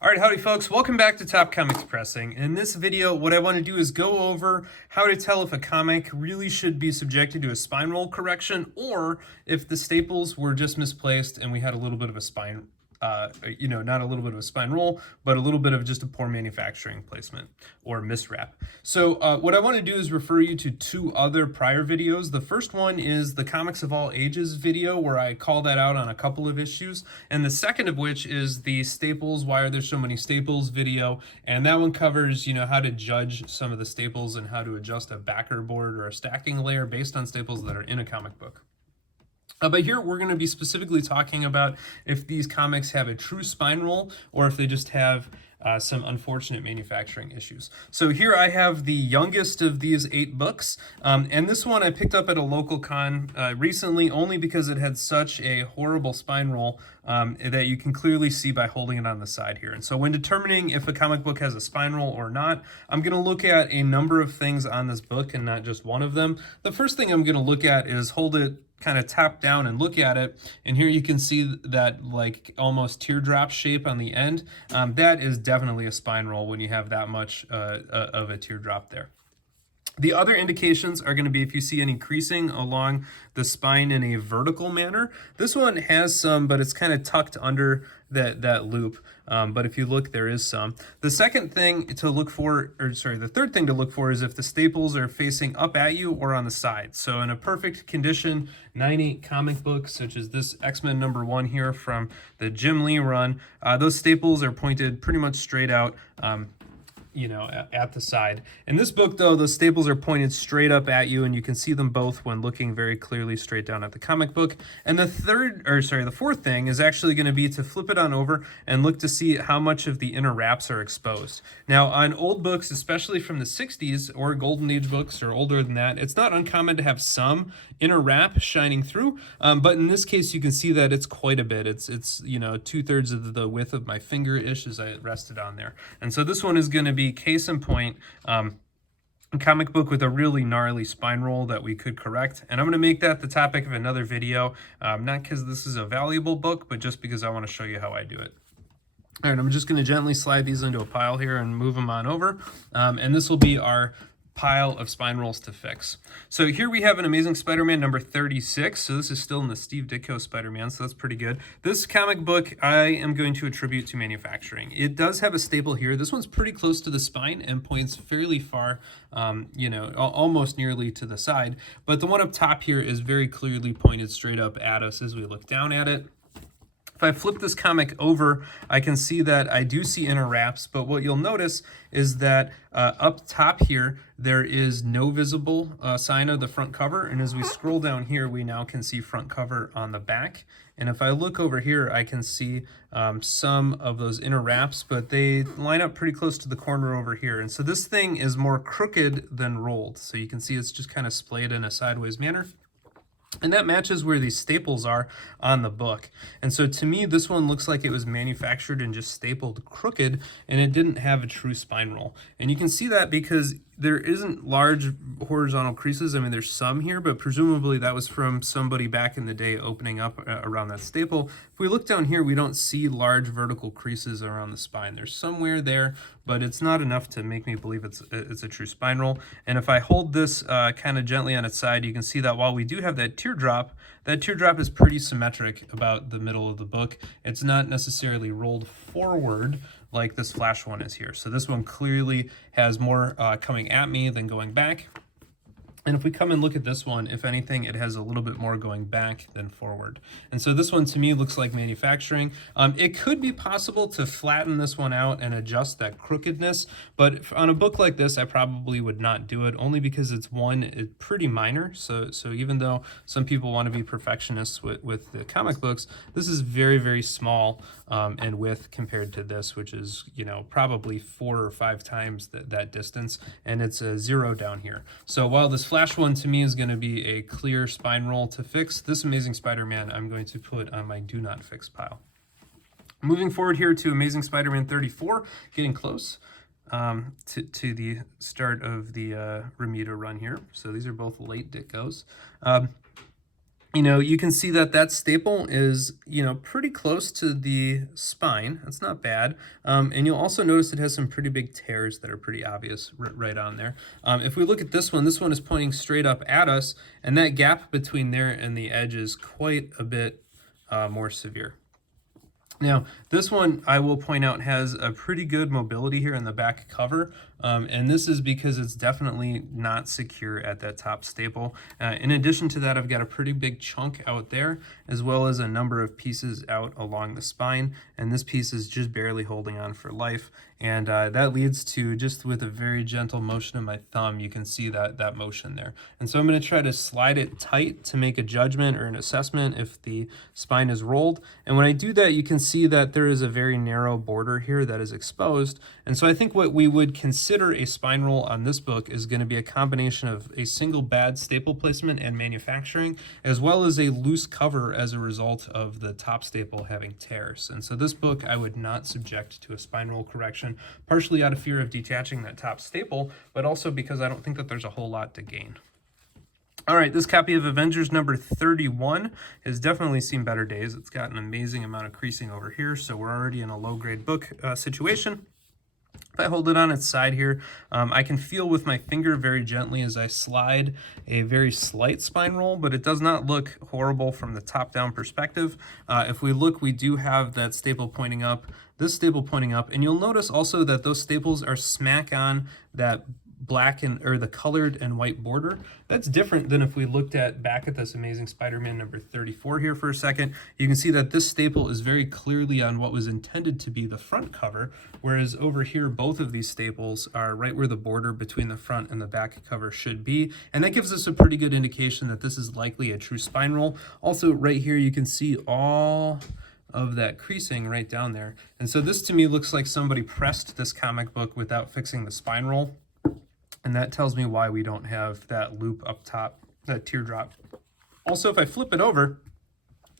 All right, howdy folks, welcome back to Top Comics Pressing. In this video, what I want to do is go over how to tell if a comic really should be subjected to a spine roll correction or if the staples were just misplaced and we had a little bit of a spine, not a little bit of a spine roll, but a little bit of just a poor manufacturing placement or miswrap. So what I want to do is refer you to two other prior videos. The first one is the Comics of All Ages video where I call that out on a couple of issues. And the second of which is the staples, why are there so many staples video. And that one covers, how to judge some of the staples and how to adjust a backer board or a stacking layer based on staples that are in a comic book. But here we're going to be specifically talking about if these comics have a true spine roll or if they just have some unfortunate manufacturing issues. So here I have the youngest of these 8 books, and this one I picked up at a local con recently only because it had such a horrible spine roll that you can clearly see by holding it on the side here. And so when determining if a comic book has a spine roll or not, I'm going to look at a number of things on this book and not just one of them. The first thing I'm going to look at is hold it kind of top down and look at it, and here you can see that like almost teardrop shape on the end. That is definitely a spine roll when you have that much of a teardrop there. The other indications are going to be if you see any creasing along the spine in a vertical manner. This one has some, but it's kind of tucked under that loop. But if you look, there is some. The second thing to look for, the third thing to look for is if the staples are facing up at you or on the side. So in a perfect condition 9/8 comic book, such as this X-Men #1 here from the Jim Lee run, those staples are pointed pretty much straight out. At the side. In this book, though, the staples are pointed straight up at you, and you can see them both when looking very clearly straight down at the comic book. And the fourth thing is actually going to be to flip it on over and look to see how much of the inner wraps are exposed. Now, on old books, especially from the 60s or Golden Age books or older than that, it's not uncommon to have some inner wrap shining through, but in this case, you can see that it's quite a bit. It's 2/3 of the width of my finger-ish as I rested on there. And so this one is going to be case in point, a comic book with a really gnarly spine roll that we could correct. And I'm going to make that the topic of another video, not because this is a valuable book, but just because I want to show you how I do it. All right, I'm just going to gently slide these into a pile here and move them on over. And this will be our pile of spine rolls to fix. So here we have an Amazing Spider-Man number 36. So this is still in the Steve Ditko Spider-Man, so that's pretty good. This comic book I am going to attribute to manufacturing. It does have a staple here. This one's pretty close to the spine and points fairly far, almost nearly to the side. But the one up top here is very clearly pointed straight up at us as we look down at it. If I flip this comic over, I can see that I do see inner wraps, but what you'll notice is that up top here, there is no visible sign of the front cover, and as we scroll down here, we now can see front cover on the back. And if I look over here, I can see some of those inner wraps, but they line up pretty close to the corner over here. And so this thing is more crooked than rolled. So you can see it's just kind of splayed in a sideways manner. And that matches where these staples are on the book. And so to me, this one looks like it was manufactured and just stapled crooked, and it didn't have a true spine roll. And you can see that because there isn't large horizontal creases. I mean, there's some here, but presumably that was from somebody back in the day opening up around that staple. If we look down here, we don't see large vertical creases around the spine. There's somewhere there, but it's not enough to make me believe it's a true spine roll. And if I hold this kind of gently on its side, you can see that while we do have that teardrop is pretty symmetric about the middle of the book. It's not necessarily rolled forward like this Flash one is here. So this one clearly has more coming at me than going back. And if we come and look at this one, if anything, it has a little bit more going back than forward. And so this one to me looks like manufacturing. It could be possible to flatten this one out and adjust that crookedness, but on a book like this, I probably would not do it, only because it's pretty minor. So even though some people want to be perfectionists with the comic books, this is very, very small in width compared to this, which is, probably 4 or 5 times that distance, and it's a 0 down here. So while this Flash one to me is going to be a clear spine roll to fix, this Amazing Spider-Man I'm going to put on my do not fix pile. Moving forward here to Amazing Spider-Man 34, getting close to the start of the Ramita run here. So these are both late Ditkos. You can see that that staple is, pretty close to the spine. That's not bad. And you'll also notice it has some pretty big tears that are pretty obvious right on there. If we look at this one is pointing straight up at us, and that gap between there and the edge is quite a bit more severe. Now, this one, I will point out, has a pretty good mobility here in the back cover, and this is because it's definitely not secure at that top staple. In addition to that, I've got a pretty big chunk out there, as well as a number of pieces out along the spine, and this piece is just barely holding on for life, and that leads to, just with a very gentle motion of my thumb, you can see that motion there. And so I'm going to try to slide it tight to make a judgment or an assessment if the spine is rolled, and when I do that, you can see that there is a very narrow border here that is exposed. And so I think what we would consider a spine roll on this book is going to be a combination of a single bad staple placement and manufacturing, as well as a loose cover as a result of the top staple having tears. And so this book I would not subject to a spine roll correction, partially out of fear of detaching that top staple, but also because I don't think that there's a whole lot to gain. All right, this copy of Avengers number 31 has definitely seen better days. It's got an amazing amount of creasing over here, so we're already in a low-grade book situation. If I hold it on its side here, I can feel with my finger very gently as I slide a very slight spine roll, but it does not look horrible from the top-down perspective. If we look, we do have that staple pointing up, this staple pointing up, and you'll notice also that those staples are smack on that black or the colored and white border. That's different than if we looked back at this Amazing Spider-Man number 34 here for a second. You can see that this staple is very clearly on what was intended to be the front cover, whereas over here both of these staples are right where the border between the front and the back cover should be, and that gives us a pretty good indication that this is likely a true spine roll. Also right here you can see all of that creasing right down there, and so this to me looks like somebody pressed this comic book without fixing the spine roll. And that tells me why we don't have that loop up top, that teardrop. Also, if I flip it over,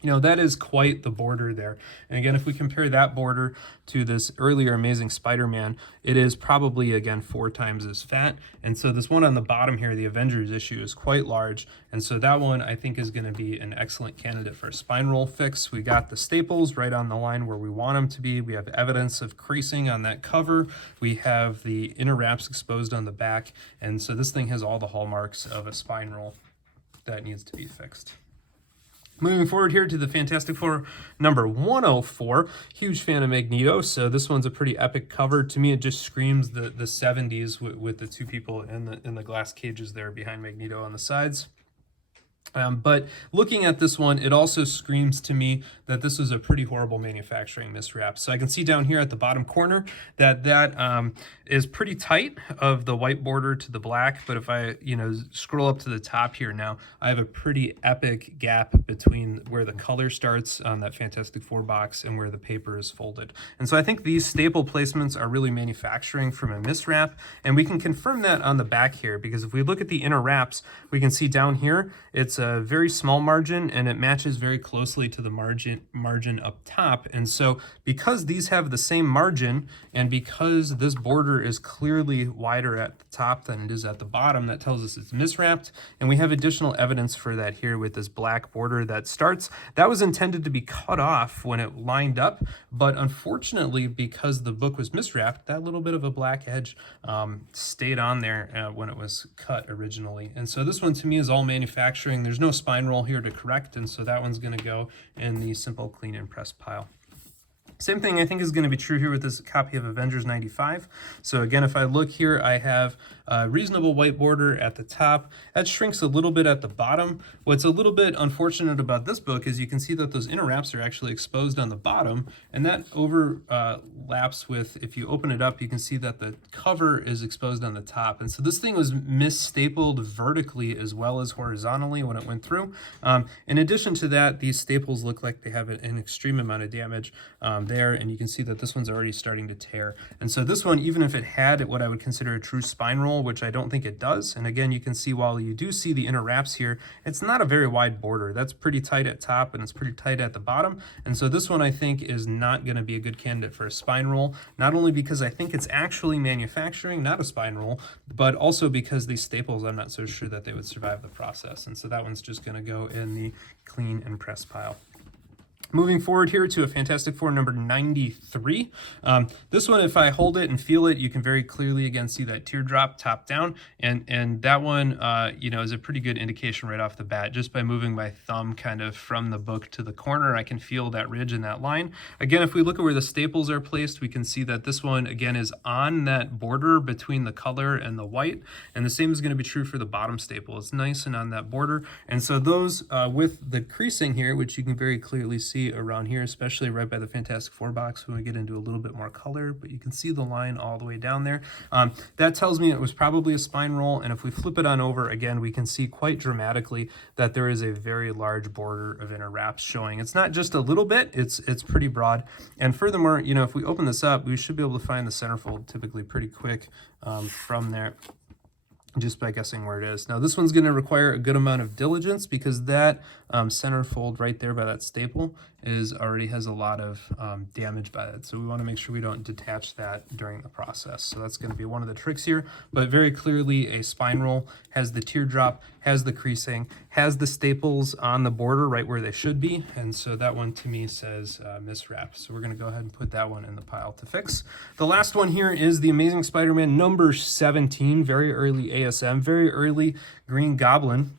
that is quite the border there. And again, if we compare that border to this earlier Amazing Spider-Man, it is probably, again, 4 times as fat. And so this one on the bottom here, the Avengers issue, is quite large. And so that one, I think, is going to be an excellent candidate for a spine roll fix. We got the staples right on the line where we want them to be. We have evidence of creasing on that cover. We have the inner wraps exposed on the back. And so this thing has all the hallmarks of a spine roll that needs to be fixed. Moving forward here to the Fantastic Four number 104. Huge fan of Magneto, so this one's a pretty epic cover. To me, it just screams the 70s with the two people in the glass cages there behind Magneto on the sides. But looking at this one, it also screams to me that this was a pretty horrible manufacturing miswrap. So I can see down here at the bottom corner that is pretty tight of the white border to the black. But if I, scroll up to the top here now, I have a pretty epic gap between where the color starts on that Fantastic Four box and where the paper is folded. And so I think these staple placements are really manufacturing from a miswrap. And we can confirm that on the back here, because if we look at the inner wraps, we can see down here, it's a very small margin and it matches very closely to the margin up top. And so because these have the same margin and because this border is clearly wider at the top than it is at the bottom, that tells us it's miswrapped. And we have additional evidence for that here with this black border that starts. That was intended to be cut off when it lined up, but unfortunately, because the book was miswrapped, that little bit of a black edge stayed on there when it was cut originally. And so this one to me is all manufacturing. There's no spine roll here to correct, and so that one's going to go in the simple clean and press pile. Same thing I think is going to be true here with this copy of Avengers 95. So again, if I look here, I have a reasonable white border at the top. That shrinks a little bit at the bottom. What's a little bit unfortunate about this book is you can see that those inner wraps are actually exposed on the bottom, and that overlaps with, if you open it up, you can see that the cover is exposed on the top. And so this thing was misstapled vertically as well as horizontally when it went through. In addition to that, these staples look like they have an extreme amount of damage. there, and you can see that this one's already starting to tear. And so this one, even if it had what I would consider a true spine roll, which I don't think it does, and again, you can see while you do see the inner wraps here, it's not a very wide border. That's pretty tight at top and it's pretty tight at the bottom. And so this one I think is not going to be a good candidate for a spine roll, not only because I think it's actually manufacturing, not a spine roll, but also because these staples, I'm not so sure that they would survive the process. And so that one's just going to go in the clean and press pile. Moving forward here to a Fantastic Four number 93. This one, if I hold it and feel it, you can very clearly again see that teardrop top down, and that one, you know, is a pretty good indication right off the bat. Just by moving my thumb kind of from the book to the corner, I can feel that ridge and that line. Again, if we look at where the staples are placed, we can see that this one again is on that border between the color and the white, and the same is going to be true for the bottom staple. It's nice and on that border, and so those with the creasing here, which you can very clearly see around here, especially right by the Fantastic Four box when we get into a little bit more color, but you can see the line all the way down there. That tells me it was probably a spine roll, and if we flip it on over again, we can see quite dramatically that there is a very large border of inner wraps showing. It's not just a little bit, it's pretty broad. And furthermore, you know, if we open this up, we should be able to find the centerfold typically pretty quick from there, just by guessing where it is. Now this one's going to require a good amount of diligence because that center fold right there by that staple already has a lot of damage by it. So we want to make sure we don't detach that during the process. So that's going to be one of the tricks here, but very clearly a spine roll has the teardrop, has the creasing, has the staples on the border right where they should be. And so that one to me says miswrap. So we're going to go ahead and put that one in the pile to fix. The last one here is the Amazing Spider-Man number 17, very early ASM, very early Green Goblin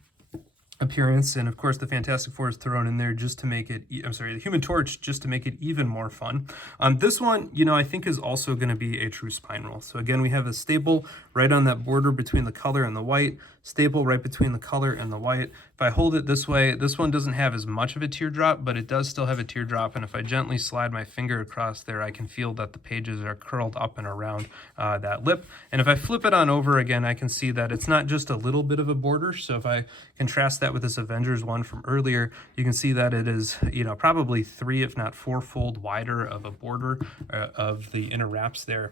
appearance, and of course the Fantastic Four is thrown in there just to make it, I'm sorry, the Human Torch just to make it even more fun. This one, you know, I think is also going to be a true spine roll. So again, we have a staple right on that border between the color and the white, staple right between the color and the white. If I hold it this way, this one doesn't have as much of a teardrop, but it does still have a teardrop, and if I gently slide my finger across there, I can feel that the pages are curled up and around that lip. And if I flip it on over again, I can see that it's not just a little bit of a border. So if I contrast that with this Avengers one from earlier, you can see that it is, you know, probably 3 if not 4-fold wider of a border of the inner wraps there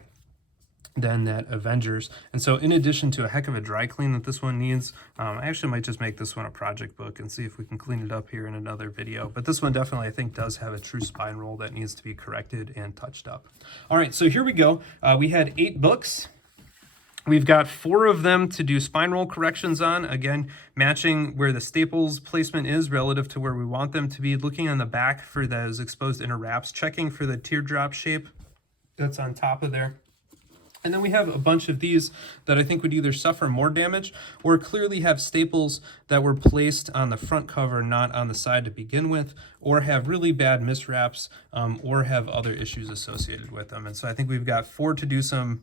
than that Avengers. And so in addition to a heck of a dry clean that this one needs, I actually might just make this one a project book and see if we can clean it up here in another video. But this one definitely I think does have a true spine roll that needs to be corrected and touched up. All right, so here we go. We had 8 books. We've got 4 of them to do spine roll corrections on, again, matching where the staples placement is relative to where we want them to be, looking on the back for those exposed inner wraps, checking for the teardrop shape that's on top of there. And then we have a bunch of these that I think would either suffer more damage or clearly have staples that were placed on the front cover, not on the side to begin with, or have really bad miswraps, or have other issues associated with them. And so I think we've got 4 to do some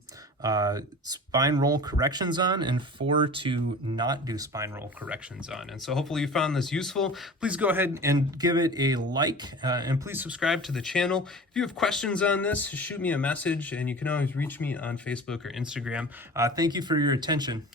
spine roll corrections on and 4 to not do spine roll corrections on. And so hopefully you found this useful. Please go ahead and give it a like, and please subscribe to the channel. If you have questions on this, shoot me a message, and you can always reach me on Facebook or Instagram. Thank you for your attention.